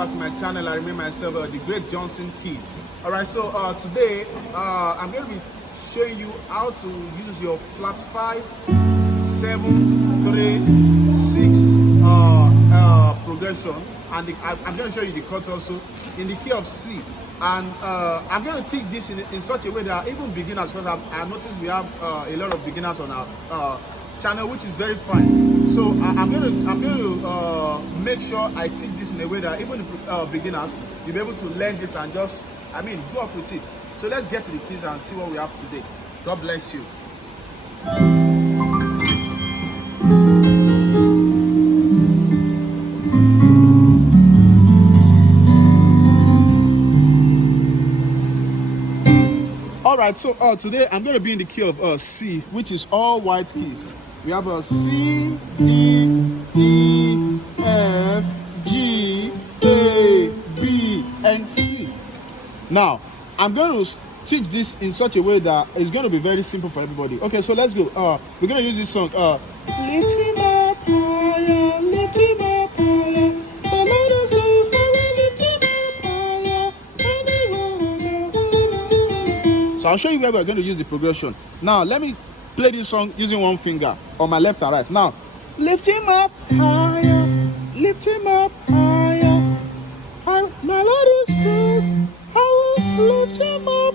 back to my channel. I remain myself, the great Johnsonkeyz. Alright, so today I'm going to be showing you how to use your flat 5-7-3-6 progression, and I'm going to show you the chords also in the key of C. And I'm going to teach this in such a way that even beginners, because I noticed we have a lot of beginners on our channel, which is very fine. So I'm going to make sure I teach this in a way that even beginners, you'll be able to learn this and just, go up with it. So let's get to the keys and see what we have today. God bless you. Alright, so today I'm going to be in the key of C, which is all white keys. We have a C, D, E, F, G, A, B, and C. Now, I'm going to teach this in such a way that it's going to be very simple for everybody. Okay, so let's go. We're going to use this song. Lift him up higher, lift him up higher. The Lord is good, lift him up higher. So I'll show you where we're going to use the progression. Now, let me play this song using one finger on my left and right. Now, lift him up higher, lift him up higher. My Lord is good, I will lift him up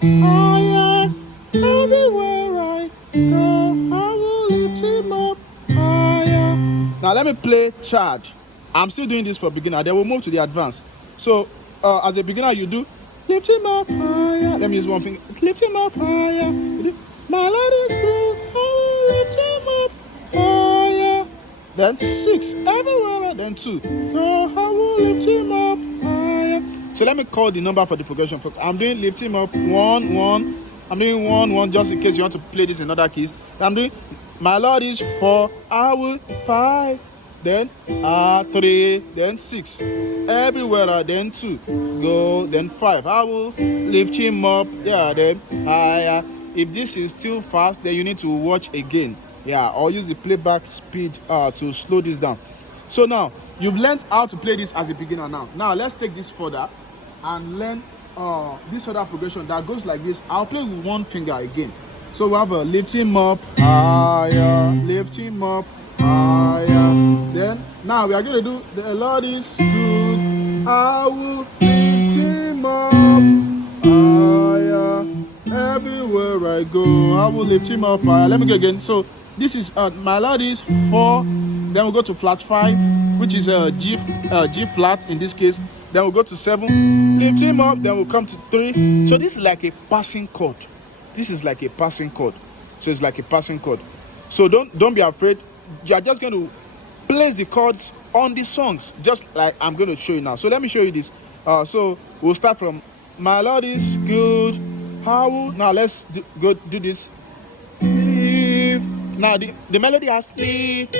higher. Everywhere I go, I will lift him up higher. Now, let me play charge. I'm still doing this for beginner, then we'll move to the advanced. So, as a beginner, you do lift him up higher. Let me use one finger. Lift him up higher. My Lord is good, I will lift him up higher. Then 6, everywhere, then 2. Go, I will lift him up higher. So let me call the number for the progression first. I'm doing lift him up 1, 1. I'm doing 1, 1, just in case you want to play this in other keys. I'm doing my Lord is 4, I will 5. Then 3, then 6. Everywhere, then 2. Go, then 5. I will lift him up, yeah, then higher. If this is still fast, then you need to watch again, yeah, or use the playback speed to slow this down. So now you've learned how to play this as a beginner. Now let's take this further and learn this other progression that goes like this. I'll play with one finger again. So we have a lift him up higher, lift him up higher. Then now we are going to do the Lord is good, I will lift him up higher. Everywhere I go, I will lift him up higher. Let me go again. So this is my Lord is 4. Then we'll go to flat 5, which is G flat in this case. Then we'll go to 7, lift him up. Then we'll come to 3. So this is like a passing chord. This is like a passing chord. So it's like a passing chord. So don't be afraid. You are just going to place the chords on the songs, just like I'm going to show you now. So let me show you this. So we'll start from my Lord is good. How? Now let's go do this. Lift. Now the melody has lift.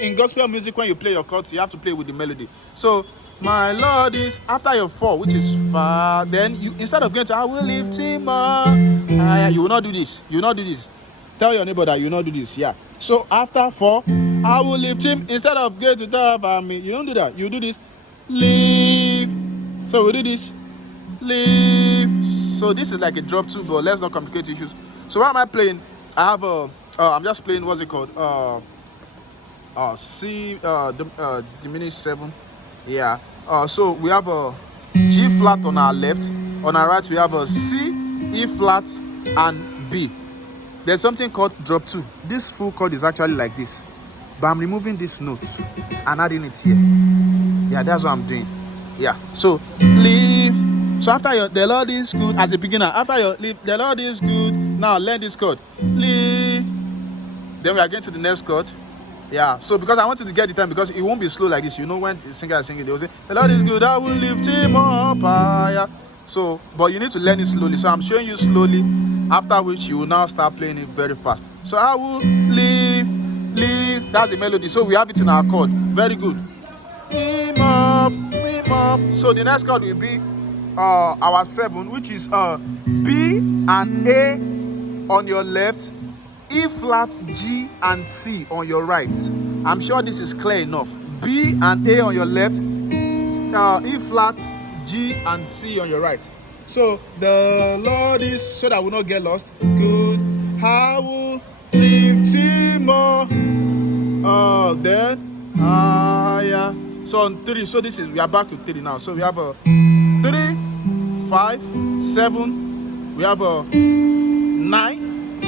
In gospel music, when you play your chords, you have to play with the melody. So my Lord is after your 4, which is far. Then you, instead of going to I will lift him up, you will not do this. You will not do this. Tell your neighbor that you will not do this. Yeah. So after 4, I will lift him. Instead of going to top me, you don't do that. You do this. Lift. So we do this. Lift. So this is like a drop 2, but let's not complicate issues. So what am I playing? I have a I'm just playing, what's it called, C diminished 7, yeah. So we have a G flat on our left, on our right we have a C, E flat, and B. There's something called drop 2. This full chord is actually like this, but I'm removing this note and adding it here. Yeah, that's what I'm doing. Yeah. So leave. So after your the Lord is good as a beginner, after your leave, the Lord is good. Now learn this chord. Leave. Then we are going to the next chord. Yeah. So because I want you to get the time, because it won't be slow like this. You know, when the singer is singing, they will say, the Lord is good, I will lift him up higher. So, but you need to learn it slowly. So I'm showing you slowly, after which you will now start playing it very fast. So I will leave. That's the melody. So we have it in our chord. Very good. Him up. So the next chord will be our 7, which is B and A on your left, E flat, G and C on your right. I'm sure this is clear enough. B and A on your left, E flat, G, and C on your right. So the Lord is, so that we will not get lost. Good. I will lift him up. Then higher. So on 3. So this is, we are back to 3 now. So we have a 3, 5, 7. We have a 9,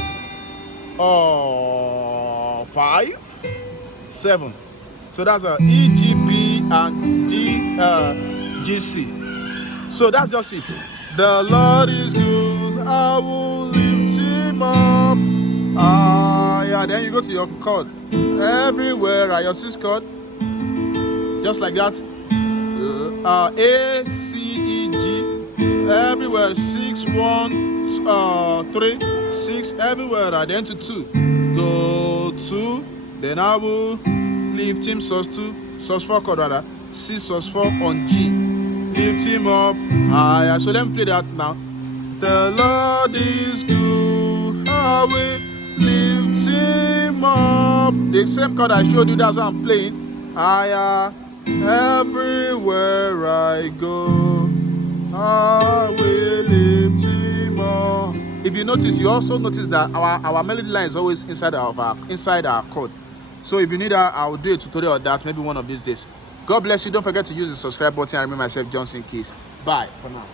5, 7. So that's a E, G, B, and D, G, C. So that's just it. The Lord is good. I will lift him up. Yeah. Then you go to your chord. Everywhere are your 6 chord. Just like that. A, C, E, G. Everywhere 6, 1, 3, 6. Everywhere are then to 2. Go 2. Then I will lift him sus2, sus4 chord rather. C, sus4 on G. Lift him up higher. So let me play that now. The Lord is good. I will lift him up. The same chord I showed you, that's what I'm playing. Higher. Everywhere I go, I will lift him up. If you notice, you also notice that our melody line is always inside our chord. So if you need that, I will do a tutorial on that maybe one of these days. God bless you. Don't forget to use the subscribe button. I remember myself, Johnsonkeyz. Bye for now.